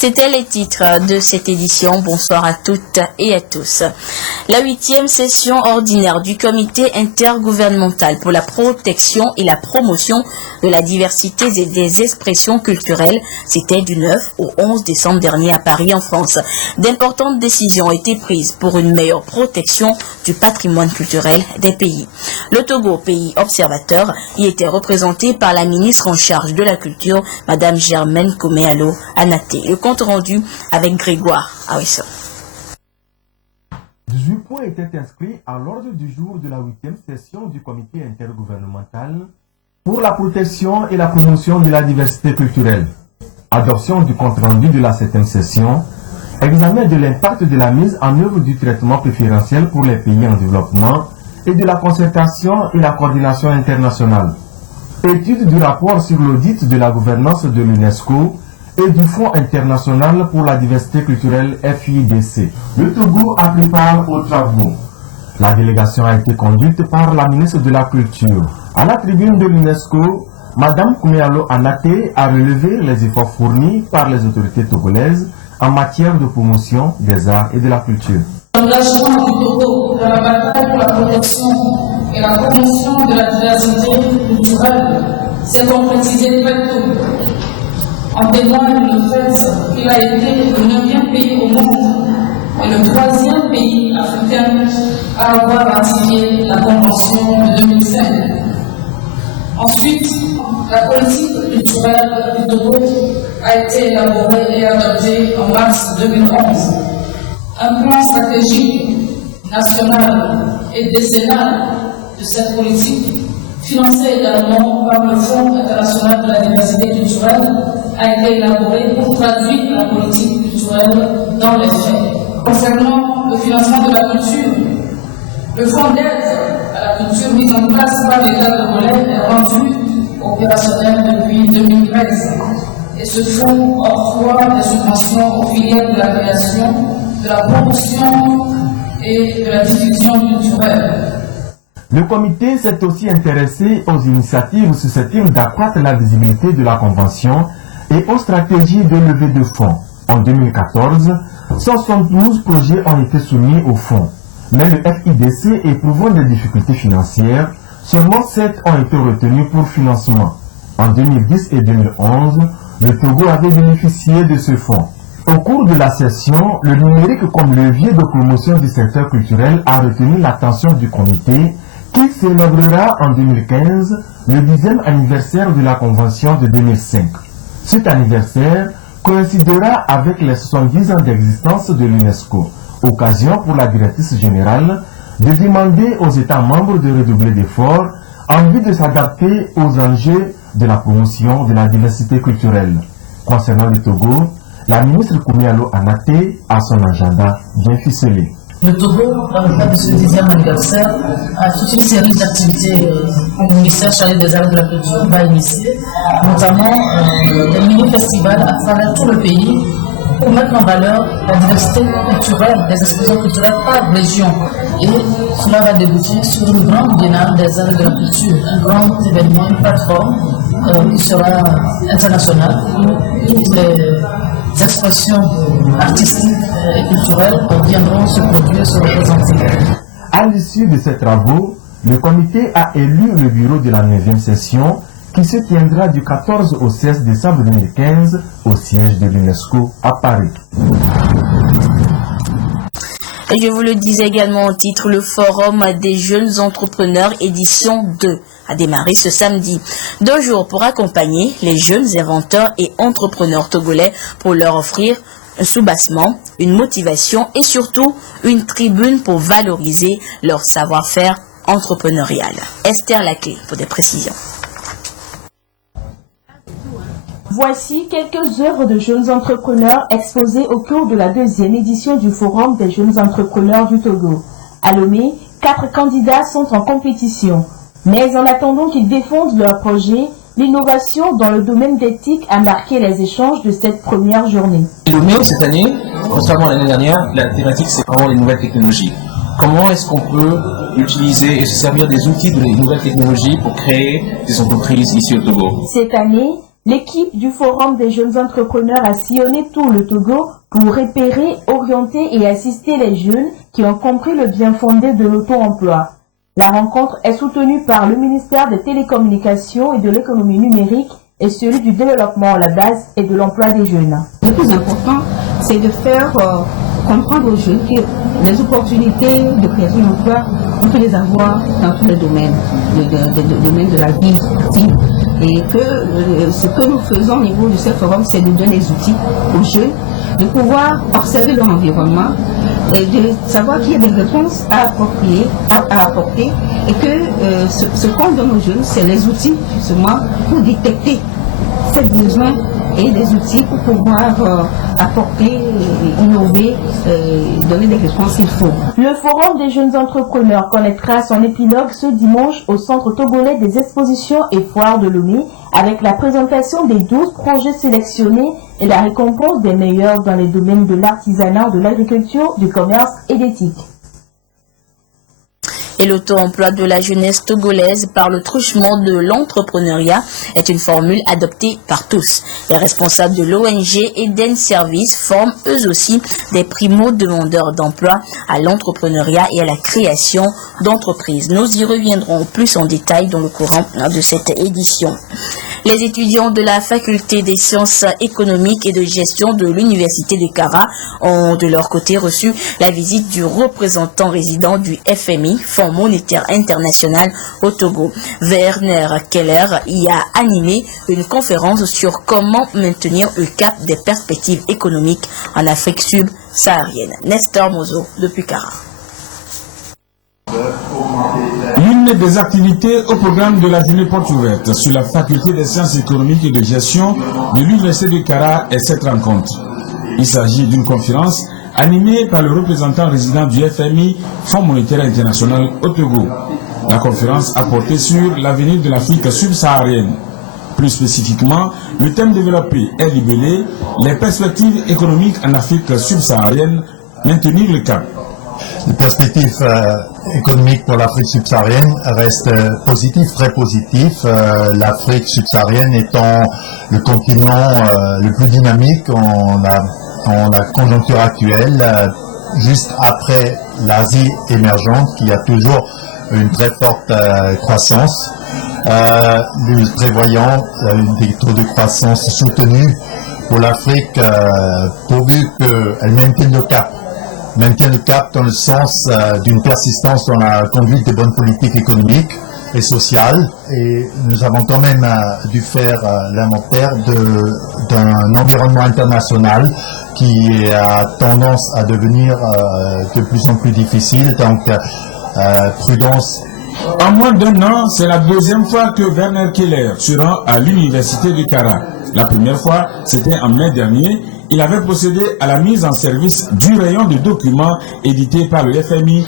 C'était les titres de cette édition. Bonsoir à toutes et à tous. La 8e session ordinaire du comité intergouvernemental pour la protection et la promotion de la diversité et des expressions culturelles, c'était du 9 au 11 décembre dernier à Paris en France. D'importantes décisions ont été prises pour une meilleure protection du patrimoine culturel des pays. Le Togo, pays observateur, y était représenté par la ministre en charge de la culture, Madame Germaine Koméalo Anaté. Le compte rendu avec Grégoire Awesso. 18 points étaient inscrits à l'ordre du jour de la 8e session du comité intergouvernemental pour la protection et la promotion de la diversité culturelle. Adoption du compte rendu de la 7e session, examen de l'impact de la mise en œuvre du traitement préférentiel pour les pays en développement et de la concertation et la coordination internationale. Étude du rapport sur l'audit de la gouvernance de l'UNESCO et du Fonds international pour la diversité culturelle FIDC. Le Togo a pris part aux travaux. La délégation a été conduite par la ministre de la Culture. À la tribune de l'UNESCO, Madame Koméalo Anaté a relevé les efforts fournis par les autorités togolaises en matière de promotion des arts et de la culture. L'engagement du Togo dans la bataille pour la protection et la promotion de la diversité culturelle s'est concrétisé très tôt. En témoigne le fait qu'il a été le 9e pays au monde et le 3e pays africain à avoir ratifié la Convention de 2005. Ensuite, la politique culturelle du Togo a été élaborée et adoptée en mars 2011. Un plan stratégique national et décennal de cette politique, financé également par le Fonds international de la diversité culturelle, a été élaboré pour traduire la politique culturelle dans les faits. Concernant le financement de la culture, le fonds d'aide à la culture mis en place par l'État togolais est rendu opérationnel depuis 2013 et ce fonds octroie des subventions aux filières de la création, de la promotion et de la diffusion culturelle. Le comité s'est aussi intéressé aux initiatives susceptibles d'accroître la visibilité de la Convention et aux stratégies de levée de fonds. En 2014, 172 projets ont été soumis au fonds, mais le FIDC éprouvant des difficultés financières, seulement 7 ont été retenus pour financement. En 2010 et 2011, le Togo avait bénéficié de ce fonds. Au cours de la session, le numérique comme levier de promotion du secteur culturel a retenu l'attention du comité qui célébrera en 2015 le 10e anniversaire de la Convention de 2005. Cet anniversaire coïncidera avec les 70 ans d'existence de l'UNESCO, occasion pour la directrice générale de demander aux États membres de redoubler d'efforts en vue de s'adapter aux enjeux de la promotion de la diversité culturelle. Concernant le Togo, la ministre Koméalo Anaté a son agenda bien ficelé. Le Togo, dans le cadre de ce 10e anniversaire, a toute une série d'activités que le ministère chargé des arts et de la culture va initier, notamment des mini-festivals à travers tout le pays pour mettre en valeur la diversité culturelle, des expressions culturelles par région. Et cela va déboucher sur une grande biennale des arts et de la culture, un grand événement, une plateforme qui sera internationale où toutes les expressions artistiques et culturelles viendront se produire, se représenter. À l'issue de ces travaux, le comité a élu le bureau de la 9e session qui se tiendra du 14 au 16 décembre 2015 au siège de l'UNESCO à Paris. Et je vous le disais également au titre, le Forum des jeunes entrepreneurs édition 2 a démarré ce samedi. 2 jours pour accompagner les jeunes inventeurs et entrepreneurs togolais pour leur offrir un soubassement, une motivation et surtout une tribune pour valoriser leur savoir-faire entrepreneurial. Esther Laclé pour des précisions. Voici quelques œuvres de jeunes entrepreneurs exposées au cours de la 2e édition du Forum des jeunes entrepreneurs du Togo. À Lomé, 4 candidats sont en compétition. Mais en attendant qu'ils défendent leur projet, l'innovation dans le domaine d'éthique a marqué les échanges de cette première journée. Lomé, cette année, contrairement à l'année dernière, la thématique c'est vraiment les nouvelles technologies. Comment est-ce qu'on peut utiliser et se servir des outils de les nouvelles technologies pour créer des entreprises ici au Togo? Cette année, L'équipe du Forum des jeunes entrepreneurs a sillonné tout le Togo pour repérer, orienter et assister les jeunes qui ont compris le bien fondé de l'auto-emploi. La rencontre est soutenue par le ministère des Télécommunications et de l'économie numérique et celui du développement à la base et de l'emploi des jeunes. Le plus important, c'est de faire comprendre aux jeunes que les opportunités de création d'emploi, on peut les avoir dans tous les domaines, domaines de la vie. Et que ce que nous faisons au niveau de ce forum, c'est de donner des outils aux jeunes, de pouvoir observer leur environnement, et de savoir qu'il y a des réponses à apporter et que ce qu'on donne aux jeunes, c'est les outils justement pour détecter ces besoins et des outils pour pouvoir apporter, innover, donner des réponses qu'il faut. Le Forum des jeunes entrepreneurs connaîtra son épilogue ce dimanche au Centre togolais des expositions et foires de Lomé avec la présentation des 12 projets sélectionnés et la récompense des meilleurs dans les domaines de l'artisanat, de l'agriculture, du commerce et d'éthique. Et l'auto-emploi de la jeunesse togolaise par le truchement de l'entrepreneuriat est une formule adoptée par tous. Les responsables de l'ONG Eden Service forment eux aussi des primo-demandeurs d'emploi à l'entrepreneuriat et à la création d'entreprises. Nous y reviendrons plus en détail dans le courant de cette édition. Les étudiants de la faculté des sciences économiques et de gestion de l'université de Kara ont de leur côté reçu la visite du représentant résident du FMI, Fonds monétaire international au Togo. Werner Keller y a animé une conférence sur comment maintenir le cap des perspectives économiques en Afrique subsaharienne. Nestor Mozo depuis Kara. L'une des activités au programme de la journée porte ouverte sur la faculté des sciences économiques et de gestion de l'université de Kara est cette rencontre. Il s'agit d'une conférence animée par le représentant résident du FMI, Fonds monétaire international au Togo. La conférence a porté sur l'avenir de l'Afrique subsaharienne. Plus spécifiquement, le thème développé est libellé « Les perspectives économiques en Afrique subsaharienne, maintenir le cap ». Les perspectives économiques pour l'Afrique subsaharienne restent positives, très positives. L'Afrique subsaharienne étant le continent le plus dynamique en la conjoncture actuelle, juste après l'Asie émergente qui a toujours une très forte croissance. Nous prévoyons des taux de croissance soutenus pour l'Afrique pourvu qu'elle maintienne le cap. Maintient le cap dans le sens d'une persistance dans la conduite des bonnes politiques économiques et sociales. Et nous avons quand même dû faire l'inventaire d'un environnement international qui a tendance à devenir de plus en plus difficile. Donc, prudence. En moins d'un an, c'est la deuxième fois que Werner Keller se rend à l'université de Kara. La première fois, c'était en mai dernier. Il avait procédé à la mise en service du rayon de documents édité par le FMI,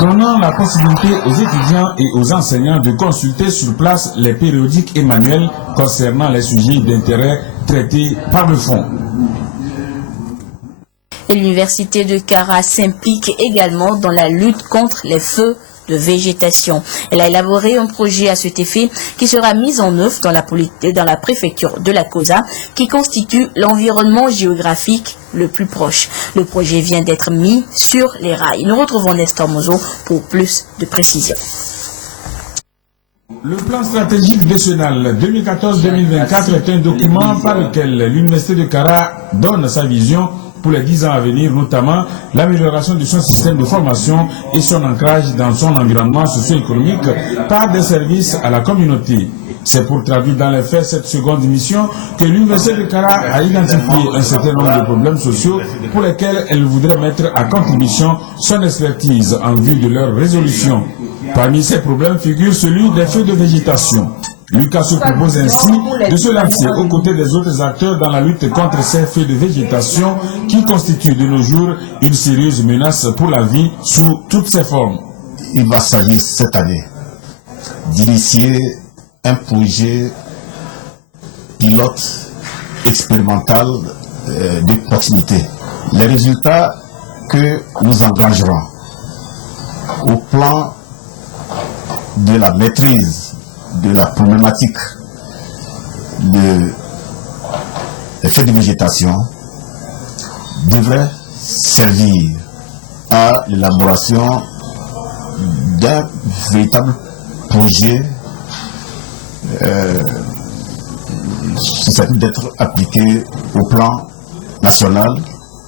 donnant la possibilité aux étudiants et aux enseignants de consulter sur place les périodiques et manuels concernant les sujets d'intérêt traités par le fonds. Et l'université de Kara s'implique également dans la lutte contre les feux de végétation. Elle a élaboré un projet à cet effet qui sera mis en œuvre dans la préfecture de la Kosa, qui constitue l'environnement géographique le plus proche. Le projet vient d'être mis sur les rails. Nous retrouvons Nestor Mozo pour plus de précisions. Le plan stratégique décennal 2014-2024 est un document par lequel l'université de Kara donne sa vision pour les 10 ans à venir, notamment l'amélioration de son système de formation et son ancrage dans son environnement socio-économique par des services à la communauté. C'est pour traduire dans les faits cette seconde mission que l'université de Kara a identifié un certain nombre de problèmes sociaux pour lesquels elle voudrait mettre à contribution son expertise en vue de leur résolution. Parmi ces problèmes figure celui des feux de végétation. Lucas se propose ainsi de se lancer aux côtés des autres acteurs dans la lutte contre ces feux de végétation qui constituent de nos jours une sérieuse menace pour la vie sous toutes ses formes. Il va s'agir cette année d'initier un projet pilote expérimental de proximité. Les résultats que nous engagerons au plan de la maîtrise de la problématique de feux de végétation devrait servir à l'élaboration d'un véritable projet susceptible d'être appliqué au plan national.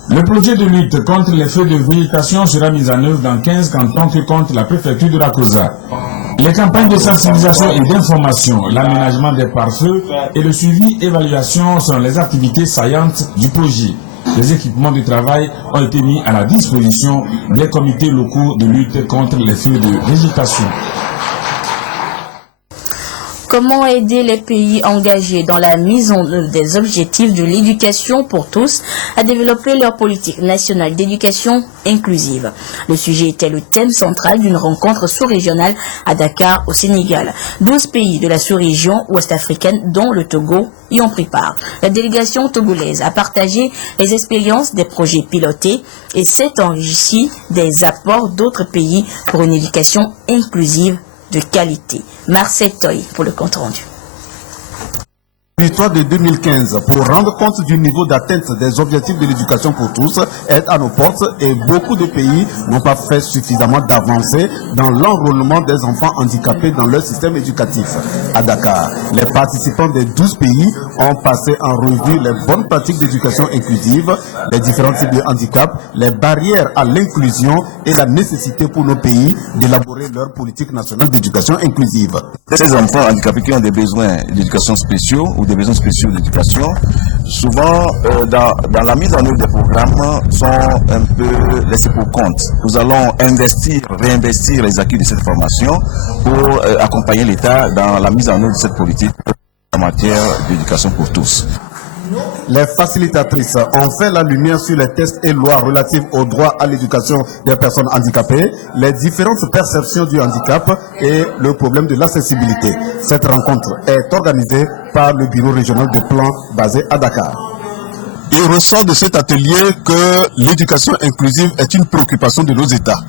Le projet de lutte contre les feux de végétation sera mis en œuvre dans 15 cantons que compte la préfecture de la COSA. Les campagnes de sensibilisation et d'information, l'aménagement des pare-feux et le suivi-évaluation sont les activités saillantes du projet. Les équipements de travail ont été mis à la disposition des comités locaux de lutte contre les feux de végétation. Comment aider les pays engagés dans la mise en œuvre des objectifs de l'éducation pour tous à développer leur politique nationale d'éducation inclusive? Le sujet était le thème central d'une rencontre sous-régionale à Dakar, au Sénégal. 12 pays de la sous-région ouest-africaine, dont le Togo, y ont pris part. La délégation togolaise a partagé les expériences des projets pilotés et s'est enrichie des apports d'autres pays pour une éducation inclusive de qualité. Marseille Toy pour le compte rendu. L'histoire de 2015 pour rendre compte du niveau d'atteinte des objectifs de l'éducation pour tous est à nos portes et beaucoup de pays n'ont pas fait suffisamment d'avancées dans l'enrôlement des enfants handicapés dans leur système éducatif. À Dakar, les participants des 12 pays ont passé en revue les bonnes pratiques d'éducation inclusive, les différents types de handicap, les barrières à l'inclusion et la nécessité pour nos pays d'élaborer leur politique nationale d'éducation inclusive. Ces enfants handicapés qui ont des besoins d'éducation spéciaux ou des besoins spéciaux d'éducation, souvent dans la mise en œuvre des programmes sont un peu laissés pour compte. Nous allons réinvestir les acquis de cette formation pour accompagner l'État dans la mise en œuvre de cette politique en matière d'éducation pour tous. Les facilitatrices ont fait la lumière sur les textes et lois relatifs au droit à l'éducation des personnes handicapées, les différentes perceptions du handicap et le problème de l'accessibilité. Cette rencontre est organisée par le bureau régional de plan basé à Dakar. Il ressort de cet atelier que l'éducation inclusive est une préoccupation de nos États.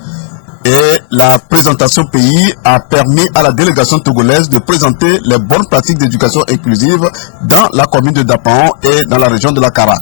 Et la présentation pays a permis à la délégation togolaise de présenter les bonnes pratiques d'éducation inclusive dans la commune de Dapaon et dans la région de la Kara.